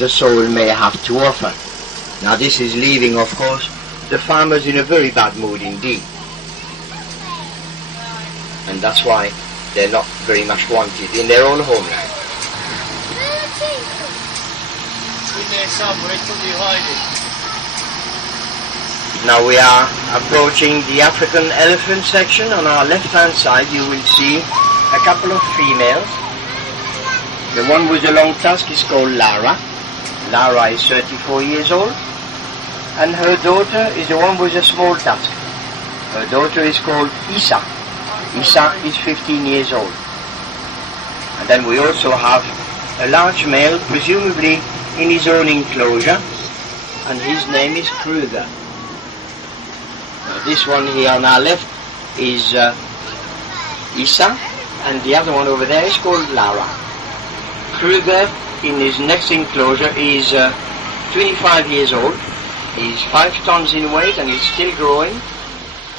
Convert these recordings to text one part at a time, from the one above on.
the soil may have to offer. Now this is leaving, of course, the farmers in a very bad mood indeed. And that's why they're not very much wanted in their own homeland. Now we are approaching the African elephant section. On our left-hand side you will see a couple of females. The one with the long tusk is called Lara. Lara is 34 years old. And her daughter is the one with a small tusk. Her daughter is called Isa. Isa is 15 years old. And then we also have a large male, presumably in his own enclosure, and his name is Kruger. Now this one here on our left is Isa, and the other one over there is called Lara. Kruger in his next enclosure is 25 years old. He's 5 tons in weight and he's still growing.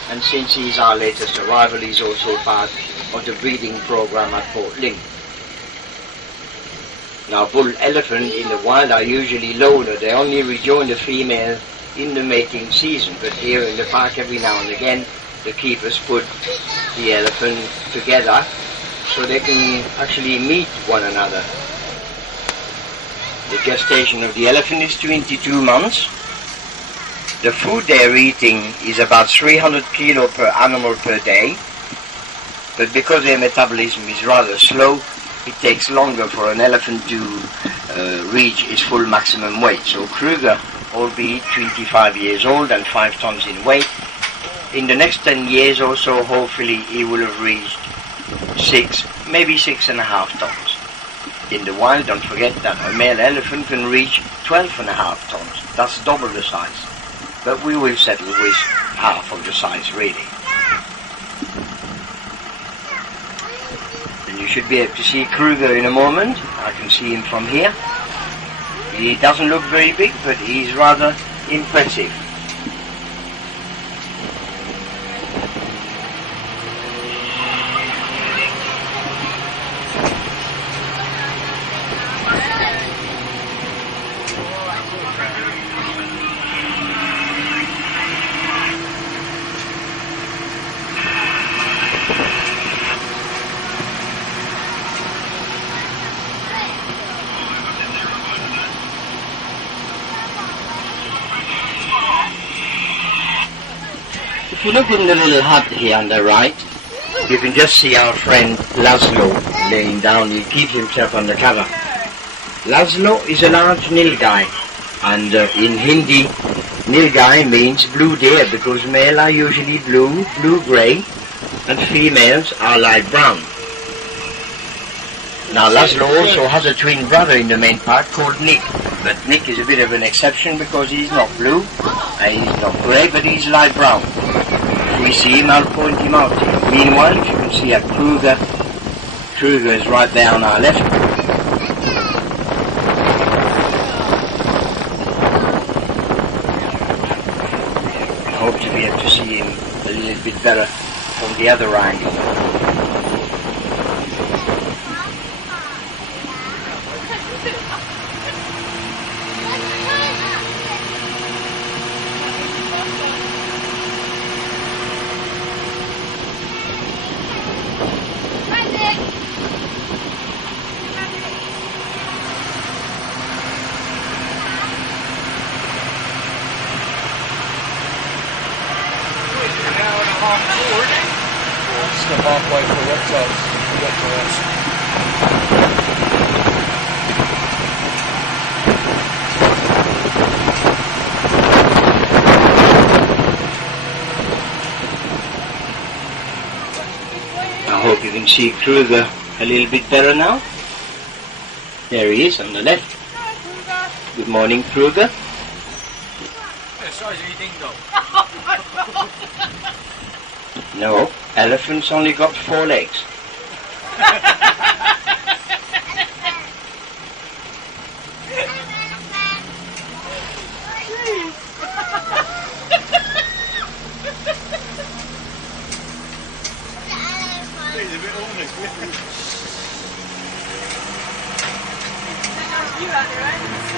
And since he's our latest arrival, he's also part of the breeding program at Port Link. Now, bull elephant in the wild are usually loner. They only rejoin the female in the mating season. But here in the park, every now and again, the keepers put the elephant together so they can actually meet one another. The gestation of the elephant is 22 months. The food they're eating is about 300 kilo per animal per day, but because their metabolism is rather slow, it takes longer for an elephant to reach its full maximum weight. So Kruger, albeit 25 years old and 5 tons in weight, in the next 10 years or so, hopefully he will have reached 6, maybe 6.5 tons. In the wild, don't forget that a male elephant can reach 12.5 tons. That's double the size. But we will settle with half of the size, really. And you should be able to see Kruger in a moment. I can see him from here. He doesn't look very big, but he's rather impressive. If you look in the little hut here on the right, you can just see our friend Laszlo laying down. He keeps himself under cover. Laszlo is a large nilgai, and in Hindi, nilgai means blue deer because males are usually blue, blue-grey, and females are light brown. Now Laszlo also has a twin brother in the main park called Nick, but Nick is a bit of an exception because he's not blue, and he's not grey, but he's light brown. If we see him, I'll point him out to you. Meanwhile, if you can see a Kruger is right there on our left. I hope to be able to see him a little bit better from the other angle. Halfway for reptiles to get to us. I hope you can see Kruger a little bit better now. There he is on the left. Good morning, Kruger. No, elephants only got 4 legs. He's a bit honest. You out there, right?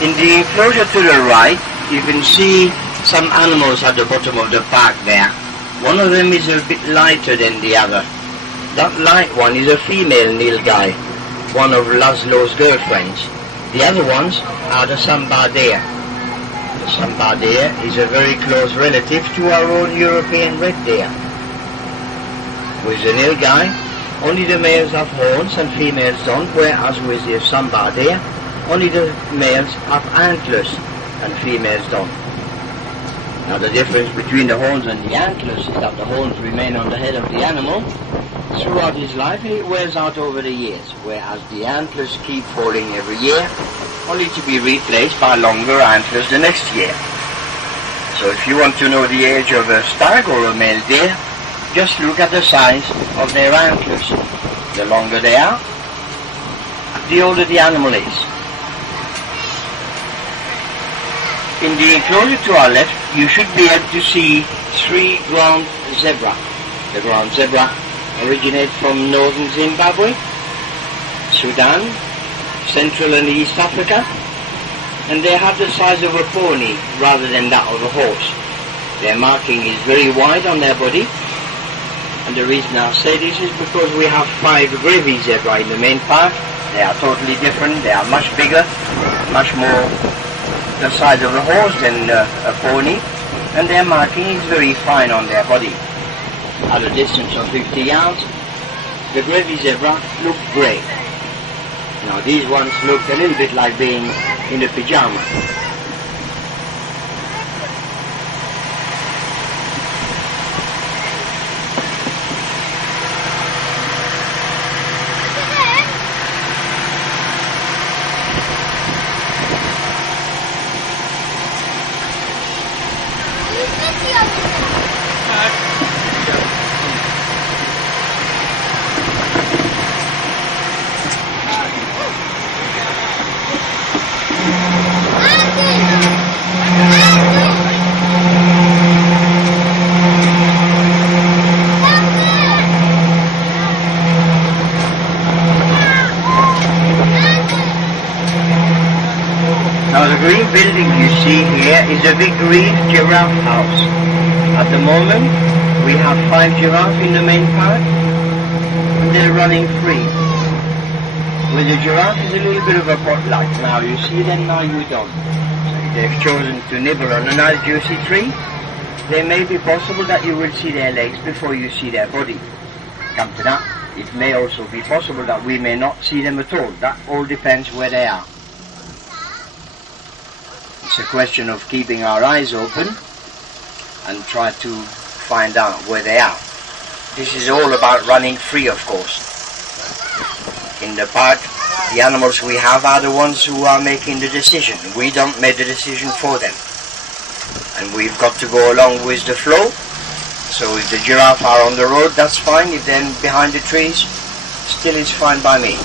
In the enclosure to the right, you can see some animals at the bottom of the park there. One of them is a bit lighter than the other. That light one is a female nilgai, one of Laszlo's girlfriends. The other ones are the samba deer. The samba deer is a very close relative to our own European red deer. With the nilgai, only the males have horns and females don't, whereas with the samba deer, only the males have antlers and females don't. Now the difference between the horns and the antlers is that the horns remain on the head of the animal throughout his life and it wears out over the years, whereas the antlers keep falling every year, only to be replaced by longer antlers the next year. So if you want to know the age of a stag or a male deer, just look at the size of their antlers. The longer they are, the older the animal is. In the enclosure to our left, you should be able to see 3 ground zebra. The ground zebra originate from northern Zimbabwe, Sudan, Central and East Africa, and they have the size of a pony rather than that of a horse. Their marking is very wide on their body, and the reason I say this is because we have 5 gravy zebra in the main park. They are totally different, they are much bigger, much more the size of a horse than a pony, and their marking is very fine on their body. At a distance of 50 yards, the gravy zebra look grey. Now these ones look a little bit like being in a pyjama. Now the green building you see here is a big green giraffe house. At the moment we have 5 giraffes in the main park and they're running free. With the giraffe is a little bit of a potluck. Now you see them, now you don't. If they've chosen to nibble on a nice juicy tree, then may be possible that you will see their legs before you see their body. Come to that, it may also be possible that we may not see them at all. That all depends where they are. It's a question of keeping our eyes open and try to find out where they are. This is all about running free, of course. In the park, the animals we have are the ones who are making the decision. We don't make the decision for them. And we've got to go along with the flow. So if the giraffe are on the road, that's fine. If they're behind the trees, still is fine by me.